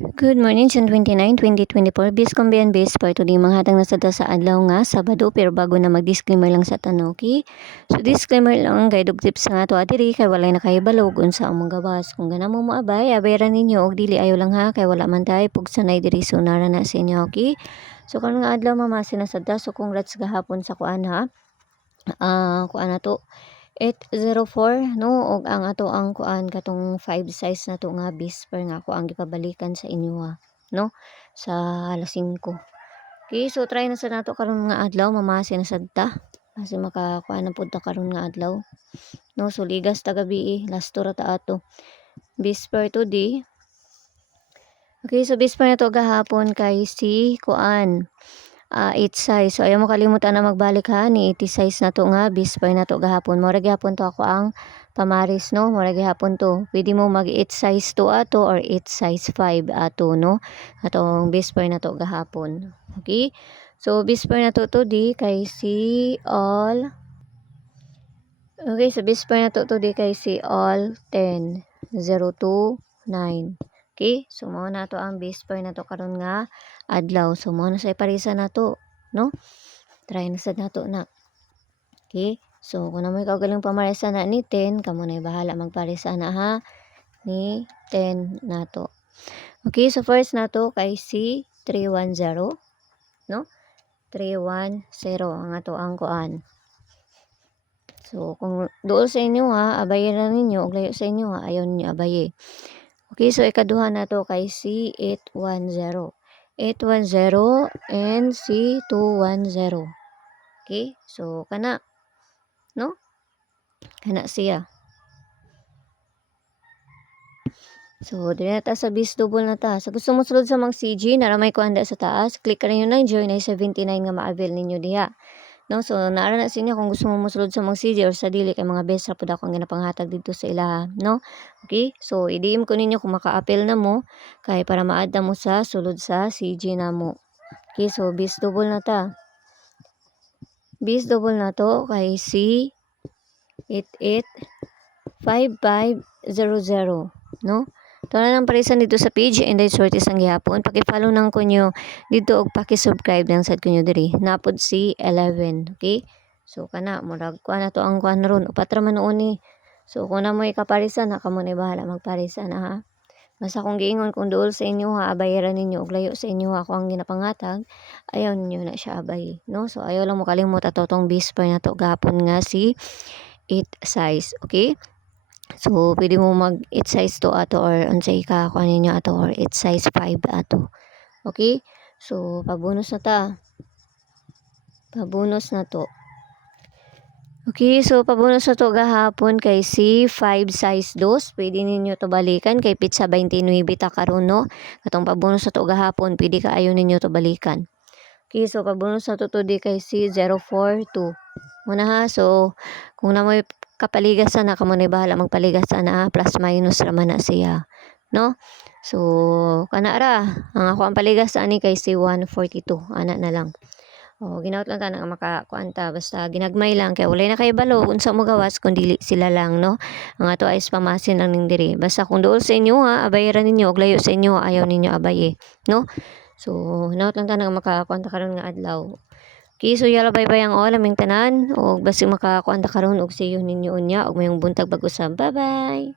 Good morning, June 29, 2024. Bis kumbiyan bis for today manghatag na sada sa adlaw nga Sabado, pero bago na mag-disclaimer lang sa tanuki. So disclaimer lang guide og tips nga to adiri kay walay nakahibalog unsa among gawas. Kung gana mo moabay, abayran ninyo og dili ayo lang ha kay wala man tay pugsanay diri sunara na sa inyo, okay? So karon nga adlaw mamasi na sada, so congrats gahapon sa kuan ha. Kuan na to 804 no, og ang ato ang kuan katong 5 size na to nga bisper nga ako ang gipabalikan sa inyo ha, no, sa alas 5. Okay, so try na sa nato karon nga adlaw mamasi na sad ta kasi makakuan na pud ta karon nga adlaw, no. So ligas ta gabi last ra ta ato bisper today. Okay, so bisper na to gahapon kay si kuan 8 size. So ayaw mo kalimutan na magbalik ha ni 80 size na to nga bisper na to gahapon. Mura gihapon to ako ang pamaris, no. Mura gihapon to. Pwede mo mag 8 size 2 ato or 8 size 5 ato, no. Atong bisper na to gahapon. Okay? So bisper na to today kay si all. Okay, so bisper na to today kay si all 10 029. Okay, so mo na to ang bisper na to karon nga adlaw. So mo na sa parisa na to, no? Try na sad nato na. Okay, so kung na mo ikaw galing pamarisa na ni 10, kamo na bahala magparisa na ha ni 10 na to. Okay, so first na to kay si 310, no? 310 ang ato ang kuan. So kung dool sa inyo ha, abayin na ninyo, og layo sa inyo ha, ayaw ninyo abaye. Okay, so ikaduha na to kay si 810. 810 and si 210. Okay, so kana, no? Kana siya. So, dili na ta sa bis double na ta. Sa gusto mo sulod sa mga CG, naramay ko anda sa taas, click rin yun na join ay 79 nga ma-avail ninyo diha. No, so naara na sa inyo kung gusto mo mosulod sa mga CG or sa dili kay mga best ra pud ako ang ginapanghatag dito sa ilaha, no? Okay? So i-DM ko ninyo kung maka-appel na mo kay para ma-add na mo sa sulod sa CG namo. Okay, so bis double na ta. Bis double na to kay si 885500, no? Tara nang parisan dito sa page and then sortes ang gihapon. Paki-follow nang kunyo dito og paki-subscribe nang sad kunyo diri. Napod si 11, okay? So kana murag kuan na to ang kuan ron upat ra man noon ni. So kung na mo ikaparisan na kamo na bahala magparisan na ha. Basta kung giingon kung duol sa inyo ha, abayaran ninyo og layo sa inyo ha, ako ang ginapanghatag, ayaw ninyo na siya abay, no? So ayaw lang mo kalimot ato tong bisper na to gahapon nga si 8 size, okay? So pwede mo mag 8 size to ato or unsay ka kuan ninyo ato or 8 size 5 ato. Okay? So pabonus na ta. Pabonus na to. Okay, so pabonus na to gahapon kay si 5 size 2. Pwede ninyo to balikan kay pizza 29 ta karon, no. Katong pabonus na to gahapon, pwede ka ayo ninyo to balikan. Okay, so pabonus na to today kay si 042. Muna ha, so kung na mo kapaligasan na kamo na bahala magpaligasan na plus minus raman na siya, no. So kana ra ang ako ang paligasan ni kay si 142 ana na lang. Ginaot lang ta na makakuan ta basta ginagmay lang kay walay na kay balo unsa mo gawas kun dili sila lang, no. Ang ato ay pamasin lang ning diri. Basta kung duol sa inyo ha, abayaran ninyo og layo sa inyo ayaw ninyo abaye, no. So hinaot lang ta na makakuan ta karon nga adlaw. Okay, so yala bye-bye ang all aming tanan og basi makakuan ta karon og see you ninyo unya og mayong buntag pag-usab. Bye-bye.